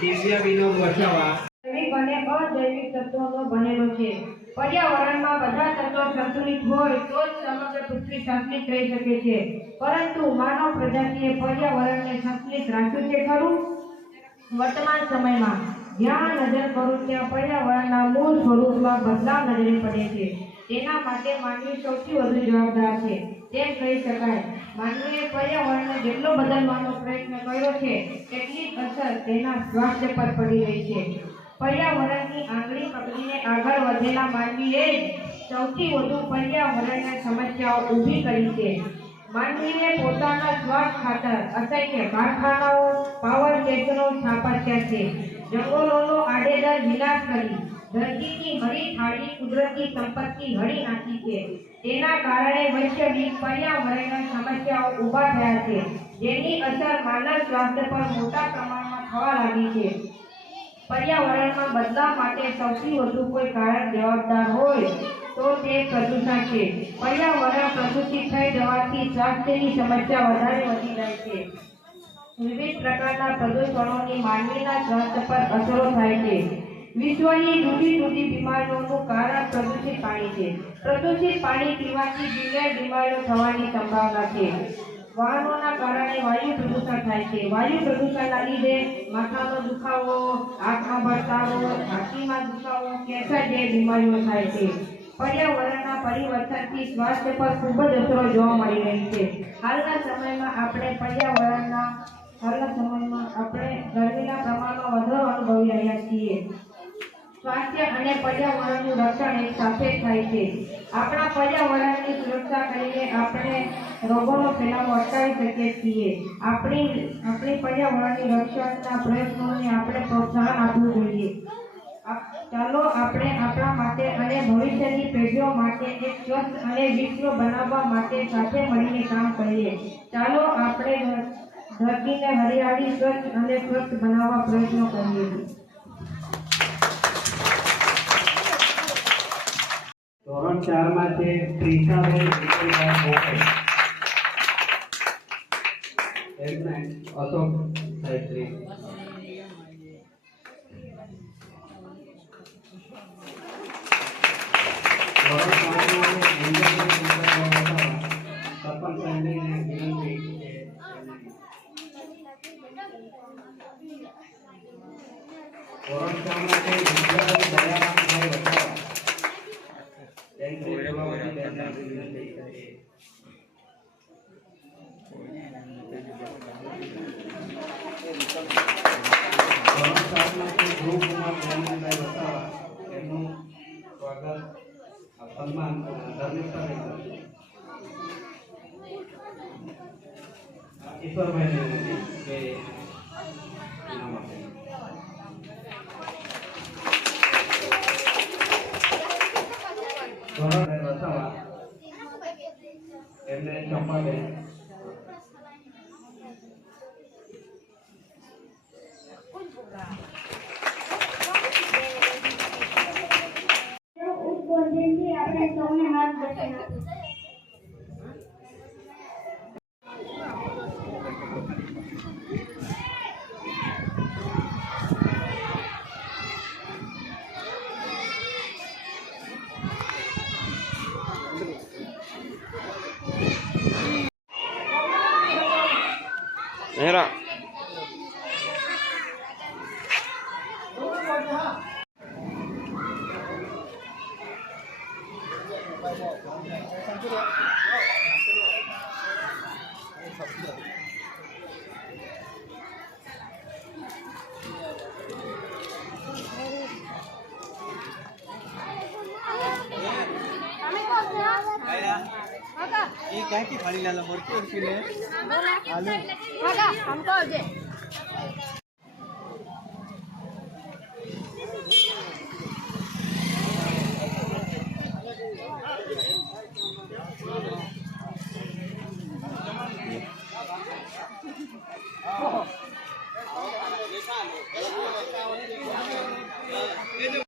દિવ્ય વિનોદ વસાવા અને અજૈવિક તત્વોનો બનેલો છે। पर्यावरणમાં બધા તત્વો સંતુલિત હોય તો જ સમગ્ર પૃથ્વી સંતુલિત રહી શકે છે। પરંતુ માનવ પ્રજાતિએ પર્યાવરણને સંતુલિત રાખ્યું છે ખરું? વર્તમાન સમયમાં જ્યાં નજર કરું ત્યાં પર્યાવરણના મૂળ સ્વરૂપમાં બદલાવ નજરે પડે છે। તેના માટે માનવી સૌથી વધુ જવાબદાર છે તેમ કહી શકાય। માનવીએ પર્યાવરણને જેટલો બદલવાનો પ્રયત્ન કર્યો છે તેટલી અસર તેના સ્વાસ્થ્ય પર પડી રહી છે। पर्यावरणની આંગળી પકડીને આગળ વધેલા માનવીએ સૌથી વધુ પર્યાવરણની સમસ્યાઓ ઊભી કરી છે। માનવીએ પોતાના સ્વાર્થ ખાતર અસંખ્ય કારખાનાઓ, પાવર સ્ટેશનો સ્થાપ્યા છે, જંગલોનો આડેધડ વિનાશ કરી ધરતીની હળી થાળી કુદરતી સંપત્તિ હળી નાખી છે। તેના કારણે વૈશ્વિક પર્યાવરણની સમસ્યાઓ ઊભા થયા છે, જેની અસર માનવ સ્વાસ્થ્ય પર મોટા પ્રમાણમાં થવા લાગી છે। पर्यावरण में बदलाव माटे सौथी વધુ કોઈ કારણ જવાબદાર હોય તો તે પ્રદૂષણ છે। पर्यावरण प्रदूषित થઈ જવાથી સ્વાસ્થ્યની સમસ્યા વધારે વધી જાય છે। વિવિધ પ્રકારના પ્રદૂષણોની માનવીના સ્વાસ્થ્ય પર અસરો થાય છે। વિશ્વની જુદી જુદી બીમારીઓનું કારણ પ્રદૂષિત પાણી છે। પ્રદૂષિત પાણી પીવાથી ગંભીર બીમારીઓ થવાની સંભાવના છે। વાહનોના કારણે વાયુ પ્રદૂષણ થાય છે। વાયુ પ્રદૂષણના લીધે માથાનો દુખાવો, આંખમાં બળતરાવો, છાતીમાં દુખાવો, કેન્સર જેવી બીમારીઓ થાય છે। पर्यावरणના પરિવર્તનથી સ્વાસ્થ્ય પર ખૂબ જ અસરો જોવા મળી રહી છે। હાલના સમયમાં આપણે ગરમીના પ્રમાણમાં વધારો અનુભવી રહ્યા છીએ। स्वास्थ्य અને पर्यावरणનું રક્ષણ એક સાથે થાય છે। આપણા પર્યાવરણની સુરક્ષા કરીને આપણે રોગોનો ફેલાવો અટકાવી શકીએ છીએ। આપણી પર્યાવરણની રક્ષણના પ્રયત્નોને આપણે પ્રોત્સાહન આપવું જોઈએ। ચાલો આપણે આપણા માટે અને ભવિષ્યની પેઢીઓ માટે એક સ્વસ્થ અને વિશ્વ બનાવવા માટે સાથે મળીને કામ કરીએ। ચાલો આપણે ધરતીને હરિયાળી, સ્વચ્છ અને સ્વસ્થ બનાવવા પ્રયત્નો કરીએ। ધોરણ 4 માં છે પ્રીતાબેન વિજયભાઈ અશોક સાહેબ। Era. ये क्या की फाड़ी लाला मरते उसके लिए आलू हमको